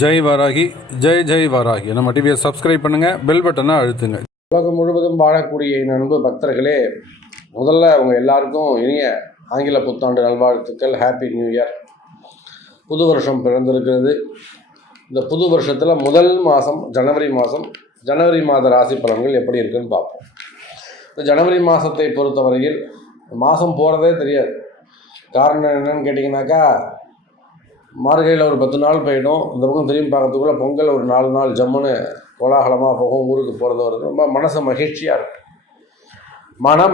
ஜெய் வாராகி, ஜெய் ஜெய் வாராகி. நம்ம டிவியை சப்ஸ்கிரைப் பண்ணுங்கள், பெல் பட்டனை அழுத்துங்க. உலகம் முழுவதும் வாழக்கூடிய அன்பு பக்தர்களே, முதல்ல அவங்க எல்லாருக்கும் இனிய ஆங்கில புத்தாண்டு நல்வாழ்த்துக்கள். Happy new year. புது வருஷம் பிறந்திருக்கிறது. இந்த புது வருஷத்தில் முதல் மாதம் ஜனவரி மாத ராசி பலன்கள் எப்படி இருக்குன்னு பார்ப்போம். இந்த ஜனவரி மாதத்தை பொறுத்தவரையில் மாதம் போகிறதே தெரியாது. காரணம் என்னன்னு கேட்டிங்கனாக்கா, மார்கழியில் ஒரு 10 நாள் போயிடும். இந்த பக்கம் திரும்பி பார்க்கறதுக்குள்ளே பொங்கல் ஒரு 4 நாள் ஜம்முன்னு கோலாகலமாக போகும். ஊருக்கு போகிறது வருது ரொம்ப மனசு மகிழ்ச்சியாக இருக்கும்.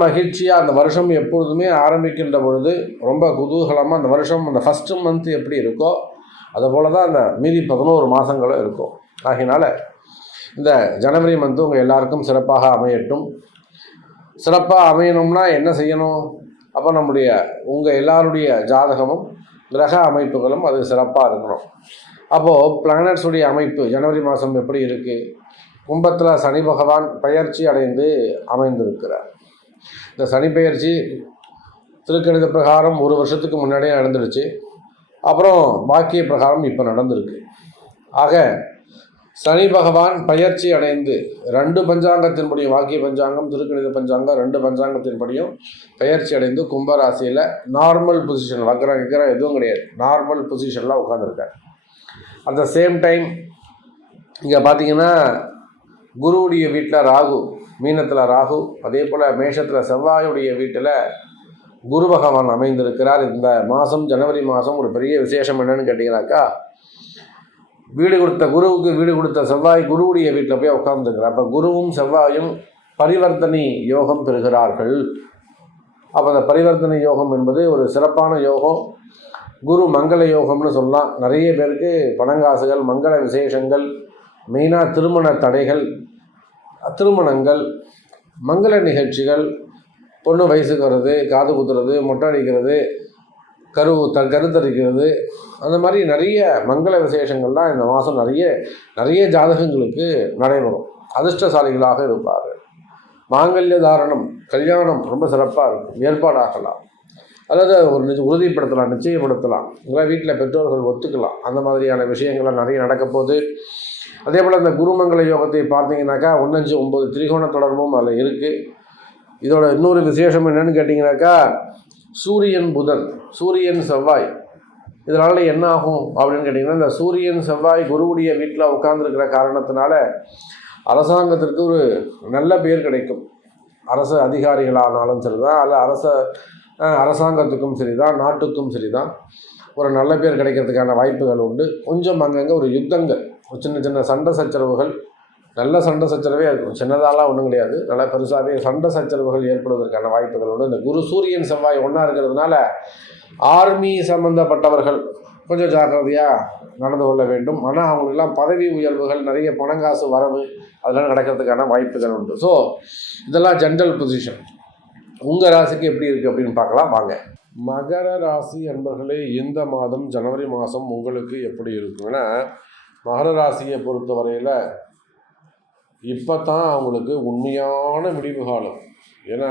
மகிழ்ச்சியாக அந்த வருஷம் எப்பொழுதுமே ஆரம்பிக்கின்ற பொழுது ரொம்ப குதூகலமாக அந்த வருஷம் அந்த ஃபஸ்ட்டு மந்த் எப்படி இருக்கோ அதுபோல் தான் அந்த மீதி 11 மாதங்களும் இருக்கும். ஆகையினால் இந்த ஜனவரி மந்த்து உங்கள் எல்லாருக்கும் சிறப்பாக அமையட்டும். சிறப்பாக அமையணும்னா என்ன செய்யணும்? அப்போ உங்கள் எல்லாருடைய ஜாதகமும் கிரக அமைப்புகளும் அது சிறப்பாக இருக்கணும். அப்போது பிளானட்ஸுடைய அமைப்பு ஜனவரி மாதம் எப்படி இருக்குது? கும்பத்தில் சனி பகவான் பெயர்ச்சி அடைந்து அமைந்திருக்கிறார். இந்த சனி பெயர்ச்சி திருக்கணித பிரகாரம் 1 வருஷத்துக்கு முன்னாடியே நடந்துடுச்சு. அப்புறம் பாக்கிய பிரகாரம் இப்போ நடந்திருக்கு. ஆக சனி பகவான் பெயர்ச்சி அடைந்து 2 பஞ்சாங்கத்தின்படியும், வாக்கிய பஞ்சாங்கம் திருக்கணித பஞ்சாங்கம் 2 பஞ்சாங்கத்தின்படியும் பெயர்ச்சி அடைந்து கும்பராசியில் நார்மல் பொசிஷன், வக்கரம் எதுவும் கிடையாது, நார்மல் பொசிஷனில் உட்காந்துருக்கார். அட் த சேம் டைம் இங்கே பார்த்தீங்கன்னா குருவுடைய வீட்டில் ராகு, மீனத்தில் ராகு, அதே போல் மேஷத்தில் செவ்வாயுடைய வீட்டில் குரு பகவான் அமைந்திருக்கிறார். இந்த மாதம் ஜனவரி மாதம் ஒரு பெரிய விசேஷம் என்னன்னு கேட்டிங்கனாக்கா, குருவுக்கு வீடு கொடுத்த செவ்வாய் குருவுடைய வீட்டில் போய் உட்கார்ந்துருக்கிறார். அப்போ குருவும் செவ்வாயும் பரிவர்த்தனை யோகம் பெறுகிறார்கள். அப்போ அந்த பரிவர்த்தனை யோகம் என்பது ஒரு சிறப்பான யோகம். குரு மங்கள யோகம்னு சொல்லலாம். நிறைய பேருக்கு பணங்காசுகள், மங்கள விசேஷங்கள், மெயினாக திருமண தடைகள், திருமணங்கள், மங்கள நிகழ்ச்சிகள், பொண்ணு வயசுக்கு வர்றது, காது குத்துறது, மொட்டை அடிக்கிறது, கருத்தரிக்கிறது, அந்த மாதிரி நிறைய மங்கள விசேஷங்கள்லாம் இந்த மாதம் நிறைய ஜாதகங்களுக்கு நடைபெறும். அதிர்ஷ்டசாலிகளாக இருப்பார்கள். மாங்கல்ய தாரணம், கல்யாணம் ரொம்ப சிறப்பாக இருக்கும், ஏற்பாடாகலாம், அல்லது ஒரு உறுதிப்படுத்தலாம், நிச்சயப்படுத்தலாம், இல்லை வீட்டில் பெற்றோர்கள் ஒத்துக்கலாம். அந்த மாதிரியான விஷயங்கள்லாம் நிறைய நடக்க போகுது. அதே போல் இந்த குருமங்கள யோகத்தை பார்த்தீங்கன்னாக்கா 1-5-9 திரிகோண தொடர்பும் அதில் இருக்குது. இதோட இன்னொரு விசேஷம் என்னென்னு கேட்டிங்கனாக்கா, சூரியன் புதன், சூரியன் செவ்வாய், இதனால் என்ன ஆகும் அப்படின்னு கேட்டிங்கன்னா, இந்த சூரியன் செவ்வாய் குருவுடைய வீட்டில் உட்கார்ந்துருக்கிற காரணத்தினால அரசாங்கத்திற்கு ஒரு நல்ல பேர் கிடைக்கும். அரசு அதிகாரிகளானாலும் சரி தான், அல்ல அரசாங்கத்துக்கும் சரி தான், நாட்டுக்கும் சரி தான், ஒரு நல்ல பேர் கிடைக்கிறதுக்கான வாய்ப்புகள் உண்டு. கொஞ்சம் அங்கங்கே ஒரு யுத்தங்கள், சின்ன சண்டை சச்சரவுகள், நல்ல சண்டை சச்சரவே இருக்கும், சின்னதாலாம் ஒன்றும் கிடையாது, நல்லா பெருசாகவே சண்டை சச்சரவுகள் ஏற்படுவதற்கான வாய்ப்புகள் உண்டு. இந்த குரு சூரியன் செவ்வாய் ஒன்றா இருக்கிறதுனால ஆர்மி சம்மந்தப்பட்டவர்கள் கொஞ்சம் ஜாக்கிரதையாக நடந்து கொள்ள வேண்டும். ஆனால் அவங்களுக்கெல்லாம் பதவி உயர்வுகள், நிறைய பணங்காசு வரவு அதெல்லாம் நடக்கிறதுக்கான வாய்ப்புகள் உண்டு. ஸோ இதெல்லாம் ஜென்ரல் பொசிஷன். உங்கள் ராசிக்கு எப்படி இருக்குது அப்படின்னு பார்க்கலாம் வாங்க. மகர ராசி என்பர்களே, இந்த மாதம் ஜனவரி மாதம் உங்களுக்கு எப்படி இருக்குன்னா, மகர ராசியை பொறுத்தவரையில் இப்போ தான் அவங்களுக்கு உண்மையான விடிவு காலம். ஏன்னா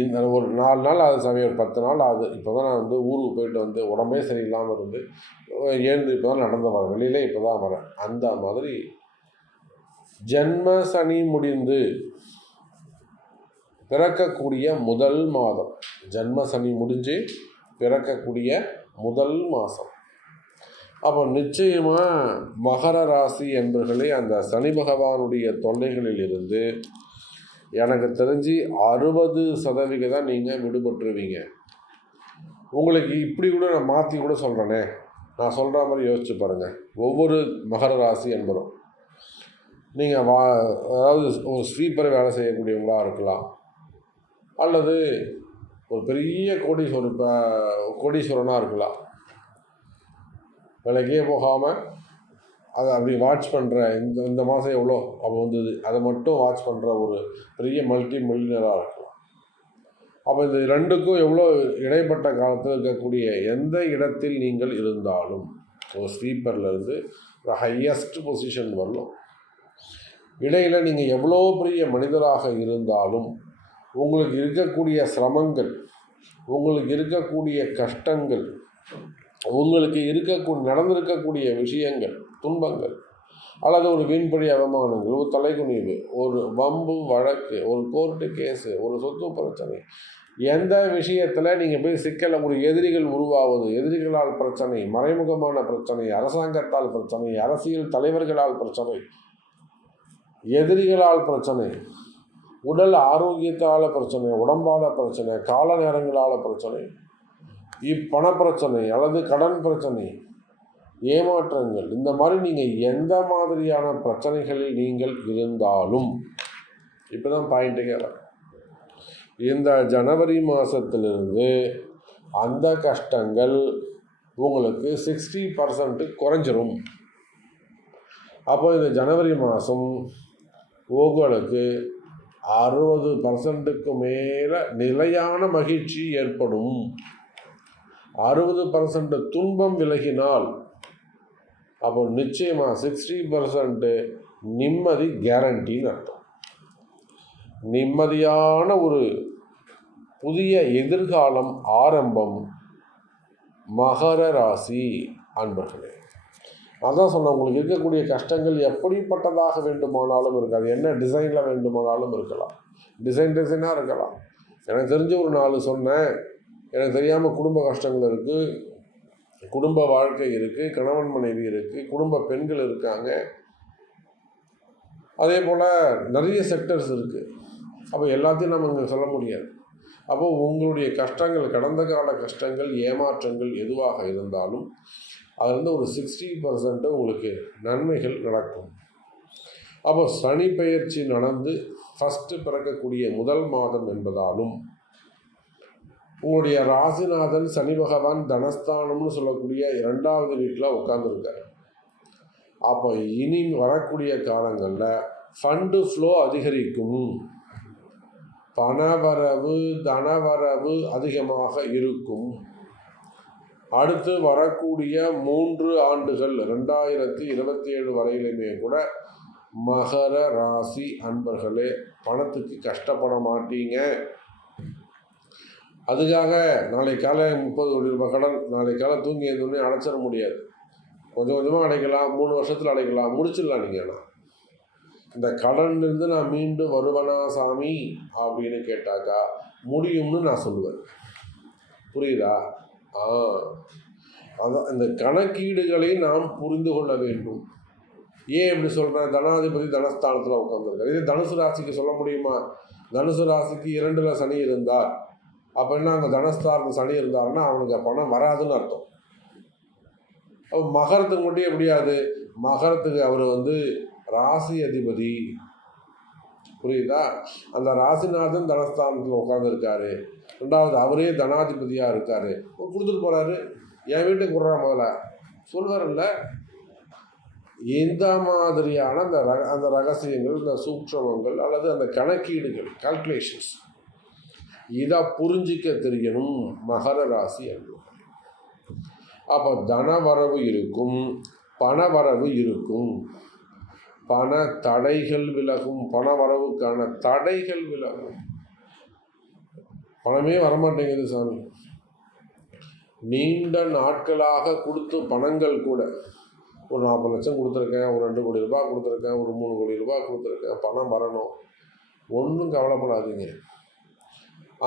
இந்த ஒரு 4 நாள் ஆகுது சாமி, ஒரு 10 நாள் ஆகுது. இப்போ தான் நான் ஊருக்கு போயிட்டு உடம்பே சரியில்லாமல் இருந்து எழுந்து இப்போ தான் நடந்து வரேன், வெளியில் இப்போ தான் வரேன். அந்த மாதிரி ஜென்ம சனி முடிந்து பிறக்கக்கூடிய முதல் மாதம், ஜென்ம சனி முடிஞ்சு பிறக்கக்கூடிய முதல் மாதம். அப்போ நிச்சயமாக மகர ராசி என்பர்களே, அந்த சனி பகவானுடைய தொல்லைகளில் இருந்து எனக்கு தெரிஞ்சு 60% நீங்கள் விடுபட்டுருவீங்க. உங்களுக்கு இப்படி கூட நான் மாற்றி கூட சொல்கிறேனே, நான் சொல்கிற மாதிரி யோசிச்சு பாருங்கள். ஒவ்வொரு மகர ராசி என்பதும் நீங்கள் அதாவது ஒரு ஸ்வீப்பர் வேலை செய்யக்கூடியவங்களாக இருக்கலாம், அல்லது ஒரு பெரிய கோடீஸ்வரனாக இருக்கலாம். வேலைக்கே போகாமல் அதை அப்படி வாட்ச் பண்ணுற இந்த மாதம் எவ்வளோ அப்போ வந்தது அதை மட்டும் வாட்ச் பண்ணுற ஒரு பெரிய மல்டி மில்லியனராக இருக்கலாம். அப்போ இந்த 2க்கும் எவ்வளோ இடைப்பட்ட காலத்தில் இருக்கக்கூடிய எந்த இடத்தில் நீங்கள் இருந்தாலும், ஒரு ஸ்வீப்பர்லேருந்து ஒரு ஹையஸ்ட் பொசிஷன் வரலாம், இடையில் நீங்கள் எவ்வளோ பெரிய மனிதராக இருந்தாலும் உங்களுக்கு இருக்கக்கூடிய சிரமங்கள், உங்களுக்கு இருக்கக்கூடிய கஷ்டங்கள், உங்களுக்கு நடந்திருக்கக்கூடிய விஷயங்கள் துன்பங்கள் அல்லது ஒரு வீண்படி அவமானங்கள், ஒரு தலைகுனிவு, ஒரு வம்பு வழக்கு, ஒரு கோர்ட்டு கேஸு, ஒரு சொத்து பிரச்சனை, எந்த விஷயத்தில் நீங்கள் போய் சிக்கலை, ஒரு எதிரிகள் உருவாவது, எதிரிகளால் பிரச்சனை, மறைமுகமான பிரச்சனை, அரசாங்கத்தால் பிரச்சனை, அரசியல் தலைவர்களால் பிரச்சனை, எதிரிகளால் பிரச்சனை, உடல் ஆரோக்கியத்தால் பிரச்சனை, உடம்பால் பிரச்சனை, கால நேரங்களால் பிரச்சனை, இப்பண பிரச்சனை அல்லது கடன் பிரச்சனை, ஏமாற்றங்கள், இந்த மாதிரி நீங்கள் எந்த மாதிரியான பிரச்சனைகளில் நீங்கள் இருந்தாலும், இப்போ தான் பாயிண்ட்டுக்கே வர, இந்த ஜனவரி மாதத்திலிருந்து அந்த கஷ்டங்கள் உங்களுக்கு 60% குறைஞ்சிரும். அப்போ இந்த ஜனவரி மாதம் உங்களுக்கு 60%க்கு மேலே நிலையான மகிழ்ச்சி ஏற்படும். 60% துன்பம் விலகினால் அப்போ நிச்சயமாக 60% நிம்மதி கேரண்டின்னு அர்த்தம். நிம்மதியான ஒரு புதிய எதிர்காலம் ஆரம்பம் மகர ராசி அன்பர்களே. அதான் சொன்னேன், உங்களுக்கு இருக்கக்கூடிய கஷ்டங்கள் எப்படிப்பட்டதாக வேண்டுமானாலும் இருக்காது, என்ன டிசைனில் வேண்டுமானாலும் இருக்கலாம், டிசைனாக இருக்கலாம். எனக்கு தெரிஞ்ச ஒரு 4 சொன்னேன். எனக்கு தெரியாமல் குடும்ப கஷ்டங்கள் இருக்குது, குடும்ப வாழ்க்கை இருக்குது, கணவன் மனைவி இருக்குது, குடும்ப பெண்கள் இருக்காங்க, அதே போல் நிறைய செக்டர்ஸ் இருக்குது. அப்போ எல்லாத்தையும் நம்ம இங்கே சொல்ல முடியாது. அப்போது உங்களுடைய கஷ்டங்கள், கடந்த கால கஷ்டங்கள், ஏமாற்றங்கள் எதுவாக இருந்தாலும் அதுலேருந்து ஒரு 60% உங்களுக்கு நன்மைகள் நடக்கும். அப்போ சனி பெயர்ச்சி நடந்து ஃபஸ்ட்டு பிறக்கக்கூடிய முதல் மாதம் என்பதாலும் உங்களுடைய ராசிநாதன் சனி பகவான் தனஸ்தானம்னு சொல்லக்கூடிய 2வது வீட்டில் உட்காந்துருக்காரு. அப்போ இனி வரக்கூடிய காலங்களில் ஃபண்டு ஃப்ளோ அதிகரிக்கும், பணவரவு தனவரவு அதிகமாக இருக்கும். அடுத்து வரக்கூடிய 3 ஆண்டுகள் 2027 வரையிலுமே கூட மகர ராசி அன்பர்களே பணத்துக்கு கஷ்டப்பட மாட்டீங்க. அதுக்காக நாளை காலை 30 கோடி ரூபாய் கடன் நாளை காலை தூங்கி எழுந்தோடனே அடைச்சிட முடியாது. கொஞ்சம் கொஞ்சமாக அடைக்கலாம், 3 வருஷத்தில் அடைக்கலாம், முடிச்சிடலாம். நீங்கள் இந்த கடன்லேருந்து நான் மீண்டு வருவனா சாமி அப்படின்னு கேட்டாக்கா முடியும்னு நான் சொல்லுவேன். புரியுதா? அதான் இந்த கணக்கீடுகளை நாம் புரிந்து கொள்ள வேண்டும். ஏன் எப்படி சொல்கிறேன்? தனாதிபதி தனஸ்தானத்தில் உட்காந்துருக்காரு. இதே தனுசு ராசிக்கு சொல்ல முடியுமா? தனுசு ராசிக்கு 2ல் சனி இருந்தார், அப்போ என்ன, அங்கே தனஸ்தானத்தில் சனி இருந்தாருன்னா அவனுக்கு பணம் வராதுன்னு அர்த்தம். அப்போ மகரத்துக்கு மட்டும் எப்படியாது? மகரத்துக்கு அவர் ராசி அதிபதி, புரியுதா? அந்த ராசிநாதன் தனஸ்தானத்தில் உட்காந்துருக்காரு. 2வது அவரே தனாதிபதியாக இருக்கார். கொடுத்துட்டு போகிறாரு. என் வீட்டுக்கு கொடுறா முதல்ல சொல்வார்ல. இந்த மாதிரியான அந்த ரகசியங்கள், இந்த சூட்சமங்கள் அல்லது அந்த கணக்கீடுகள், கால்குலேஷன்ஸ், இதை புரிஞ்சிக்க தெரியணும் மகர ராசி அன்பு. அப்போ தனவரவு இருக்கும், பணவரவு இருக்கும், பண தடைகள் விலகும், பணவரவுக்கான தடைகள் விலகும். பணமே வரமாட்டேங்குது சாமி, நீண்ட நாட்களாக கொடுத்து பணங்கள் கூட ஒரு 40 லட்சம் கொடுத்துருக்கேன், ஒரு 2 கோடி ரூபாய் கொடுத்துருக்கேன், ஒரு 3 கோடி ரூபாய் கொடுத்துருக்கேன், பணம் வரணும், ஒன்றும் கவலைப்படாதீங்க.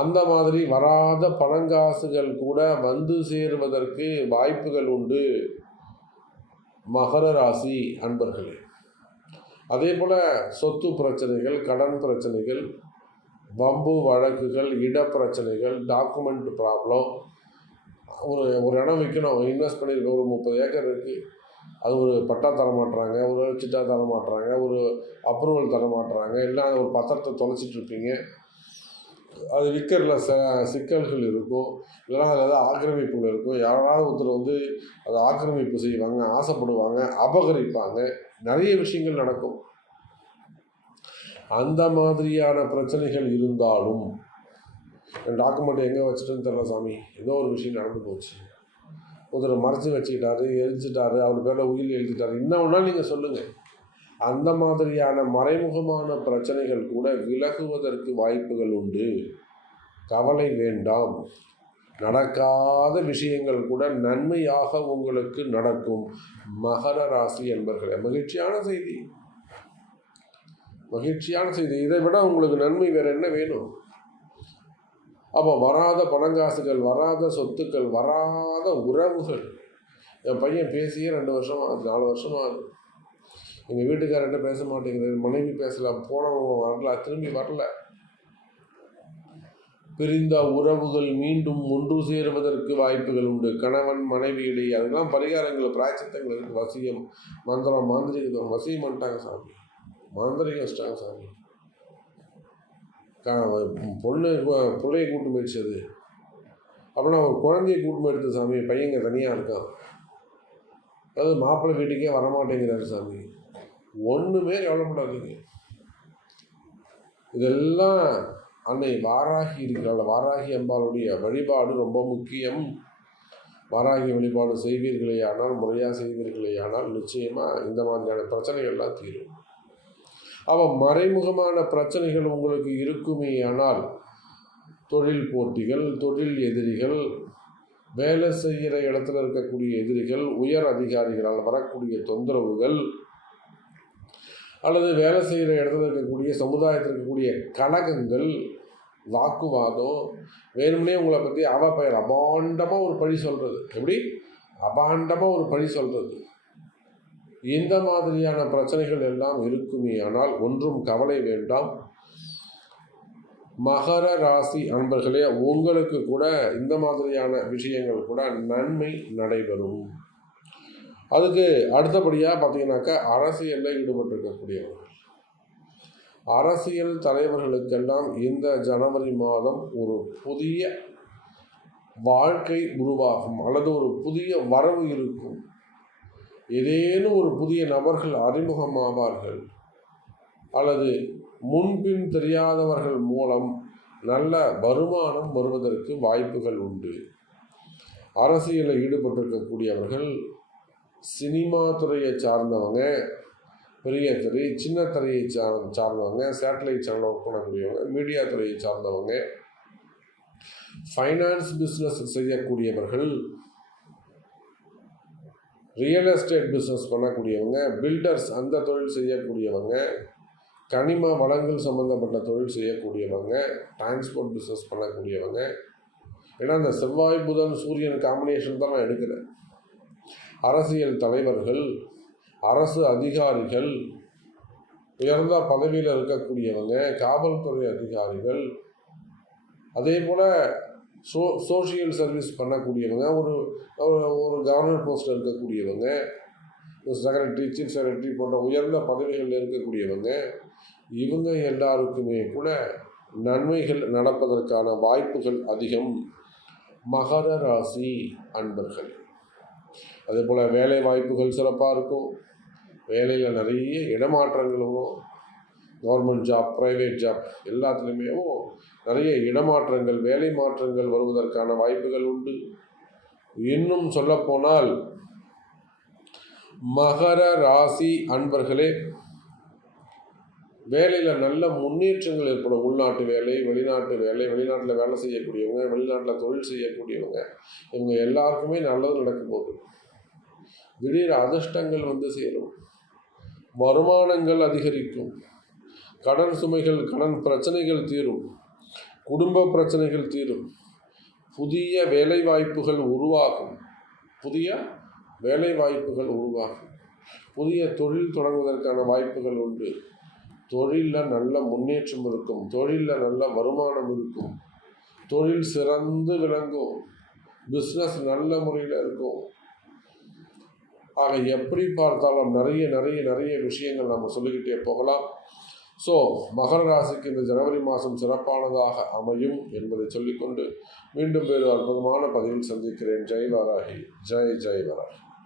அந்த மாதிரி வராத பணங்காசுகள் கூட வந்து சேருவதற்கு வாய்ப்புகள் உண்டு மகர ராசி அன்பர்களே. அதே போல் சொத்து பிரச்சனைகள், கடன் பிரச்சனைகள், வம்பு வழக்குகள், இடப்பிரச்சனைகள், டாக்குமெண்ட் ப்ராப்ளம், ஒரு இடம் விற்கணும், இன்வெஸ்ட் பண்ணியிருக்கோம், ஒரு 30 ஏக்கர் இருக்குது, அது ஒரு பட்டா தர மாட்டுறாங்க, ஒரு சிட்டா தர மாட்டுறாங்க, ஒரு அப்ரூவல் தர மாட்டுறாங்க, இல்லை ஒரு பத்திரத்தை தொலைச்சிட்ருப்பீங்க, அது விற்கிறதுல சிக்கல்கள் இருக்கும், இல்லைனா அதில் ஏதாவது ஆக்கிரமிப்புகள் இருக்கும், யாராவது ஒருத்தர் அதை ஆக்கிரமிப்பு செய்வாங்க, ஆசைப்படுவாங்க, அபகரிப்பாங்க, நிறைய விஷயங்கள் நடக்கும். அந்த மாதிரியான பிரச்சனைகள் இருந்தாலும் டாக்குமெண்ட் எங்கே வச்சுட்டுன்னு தெரியல சாமி, ஏதோ ஒரு விஷயம் நடந்து போச்சு, ஒருத்தர் மறைச்சி வச்சுக்கிட்டாரு, எரிச்சிட்டாரு, அவர் பேரில் உயிர் எழுதிட்டாரு, என்ன வேணாலும் நீங்கள் சொல்லுங்கள், அந்த மாதிரியான மறைமுகமான பிரச்சனைகள் கூட விலகுவதற்கு வாய்ப்புகள் உண்டு. கவலை வேண்டாம். நடக்காத விஷயங்கள் கூட நன்மையாக உங்களுக்கு நடக்கும். மகர ராசி என்பர்களே, மகிழ்ச்சியான செய்தி, மகிழ்ச்சியான செய்தி. இதை விட உங்களுக்கு நன்மை வேற என்ன வேணும்? அப்போ வராத பணங்காசுகள், வராத சொத்துக்கள், வராத உறவுகள். என் பையன் பேசியே 2 வருஷமாக ஆகுது, 4 வருஷமாக ஆகுது. எங்கள் வீட்டுக்காரர்கிட்ட பேச மாட்டேங்கிறது, மனைவி பேசலாம், போனவங்க வரல, திரும்பி வரல. பிரிந்த உறவுகள் மீண்டும் ஒன்று சேருவதற்கு வாய்ப்புகள் உண்டு. கணவன் மனைவி இடையே அதெல்லாம் பரிகாரங்கள், பிராய்ச்சித்தங்கள் இருக்குது. வசியம், மந்திரம், மாந்திரிகம், வசியம் பண்ணிட்டாங்க சாமி, மாந்திரிகம் வச்சிட்டாங்க சாமி. பிள்ளையை கூட்டு போயிடுச்சு. அது அப்படின்னா ஒரு குழந்தைய கூட்டு போயிடுது சாமி, பையங்க தனியாக இருக்கான். அது மாப்பிள்ளை வீட்டுக்கே வரமாட்டேங்கிறாரு சாமி. ஒன்றுமே கவலைப்படாதீங்க. இதெல்லாம் அன்னை வாராகி இருக்கிறாள், வாராகி அம்பாளுடைய வழிபாடு ரொம்ப முக்கியம். வாராகி வழிபாடு செய்வீர்களே ஆனால், முறையாக செய்வீர்களே ஆனால் நிச்சயமாக இந்த மாதிரியான பிரச்சனைகள்லாம் தீரும். அப்போ மறைமுகமான பிரச்சனைகள் உங்களுக்கு இருக்குமே ஆனால், தொழில் போட்டிகள், தொழில் எதிரிகள், வேலை செய்கிற இடத்துல இருக்கக்கூடிய எதிரிகள், உயர் அதிகாரிகளால் வரக்கூடிய தொந்தரவுகள், அல்லது வேலை செய்கிற இடத்துல இருக்கக்கூடிய சமுதாயத்தில் இருக்கக்கூடிய கலகங்கள், வாக்குவாதம், வேணும்னே உங்களை பற்றி பெயர் அபாண்டமாக ஒரு பழி சொல்கிறது. எப்படி அபாண்டமாக ஒரு பழி சொல்கிறது, இந்த மாதிரியான பிரச்சனைகள் எல்லாம் இருக்குமே ஆனால் ஒன்றும் கவலை வேண்டாம். மகர ராசி அன்பர்களே, உங்களுக்கு கூட இந்த மாதிரியான விஷயங்கள் கூட நன்மை நடைபெறும். அதுக்கு அடுத்தபடியாக பார்த்தீங்கன்னாக்கா, அரசியலில் ஈடுபட்டிருக்கக்கூடியவர்கள், அரசியல் தலைவர்களுக்கெல்லாம் இந்த ஜனவரி மாதம் ஒரு புதிய வாழ்க்கை உருவாகும், அல்லது ஒரு புதிய வரவு இருக்கும். ஏதேனும் ஒரு புதிய நபர்கள் அறிமுகமாவார்கள், அல்லது முன்பின் தெரியாதவர்கள் மூலம் நல்ல வருமானம் வருவதற்கு வாய்ப்புகள் உண்டு. அரசியலில் ஈடுபட்டிருக்கக்கூடியவர்கள், சினிமா துறையை சார்ந்தவங்க, பெரிய துறை, சின்ன துறையை சார்ந்தவங்க, சேட்டலைட் சேனல் ஒர்க் பண்ணக்கூடியவங்க, மீடியா துறையை சார்ந்தவங்க, ஃபைனான்ஸ் பிஸ்னஸ் செய்யக்கூடியவர்கள், ரியல் எஸ்டேட் பிஸ்னஸ் பண்ணக்கூடியவங்க, பில்டர்ஸ் அந்த தொழில் செய்யக்கூடியவங்க, கனிம வளங்கள் சம்மந்தப்பட்ட தொழில் செய்யக்கூடியவங்க, டிரான்ஸ்போர்ட் பிஸ்னஸ் பண்ணக்கூடியவங்க. ஏன்னா இந்த செவ்வாய் புதன் சூரியன் காம்பினேஷன் தான் நான் எடுக்கிறேன். அரசியல் தலைவர்கள், அரசு அதிகாரிகள், உயர்ந்த பதவியில் இருக்கக்கூடியவங்க, காவல்துறை அதிகாரிகள், அதே போல் சோஷியல் சர்வீஸ் பண்ணக்கூடியவங்க, ஒரு கவர்னர் போஸ்ட்டில் இருக்கக்கூடியவங்க, செக்ரட்டரி, சீஃப் செக்ரட்டரி போன்ற உயர்ந்த பதவிகளில் இருக்கக்கூடியவங்க, இவங்க எல்லாருக்குமே கூட நன்மைகள் நடப்பதற்கான வாய்ப்புகள் அதிகம். மகர ராசி அன்பர்கள். அதே போல் வேலை வாய்ப்புகள் சிறப்பாக இருக்கும். வேலையில் நிறைய இடமாற்றங்கள் வரும். கவர்மெண்ட் ஜாப், ப்ரைவேட் ஜாப் எல்லாத்துலேயுமே நிறைய இடமாற்றங்கள், வேலை மாற்றங்கள் வருவதற்கான வாய்ப்புகள் உண்டு. இன்னும் சொல்லப்போனால் மகர ராசி அன்பர்களே, வேலையில் நல்ல முன்னேற்றங்கள் ஏற்படும். உள்நாட்டு வேலை, வெளிநாட்டு வேலை, வெளிநாட்டில் வேலை செய்யக்கூடியவங்க, வெளிநாட்டில் தொழில் செய்யக்கூடியவங்க, இவங்க எல்லாருக்குமே நல்லது நடக்க போகுது. திடீர் அதிர்ஷ்டங்கள் வந்து சேரும், வருமானங்கள் அதிகரிக்கும், கடன் சுமைகள், கடன் பிரச்சனைகள் தீரும், குடும்ப பிரச்சனைகள் தீரும், புதிய வேலை வாய்ப்புகள் உருவாகும், புதிய வேலை வாய்ப்புகள் உருவாகும், புதிய தொழில் தொடங்குவதற்கான வாய்ப்புகள் உண்டு. தொழிலில் நல்ல முன்னேற்றம் இருக்கும், தொழிலில் நல்ல வருமானம் இருக்கும், தொழில் சிறந்து விளங்கும், பிஸ்னஸ் நல்ல முறையில் இருக்கும். ஆக எப்படி பார்த்தாலும் நிறைய நிறைய நிறைய விஷயங்கள் நம்ம சொல்லிக்கிட்டே போகலாம். ஸோ மகர ராசிக்கு இந்த ஜனவரி மாதம் சிறப்பானதாக அமையும் என்பதை சொல்லிக்கொண்டு மீண்டும் வேறு அற்புதமான பதிவில் சந்திக்கிறேன். ஜெய் வாராகி, ஜெய் ஜெய் வாராகி.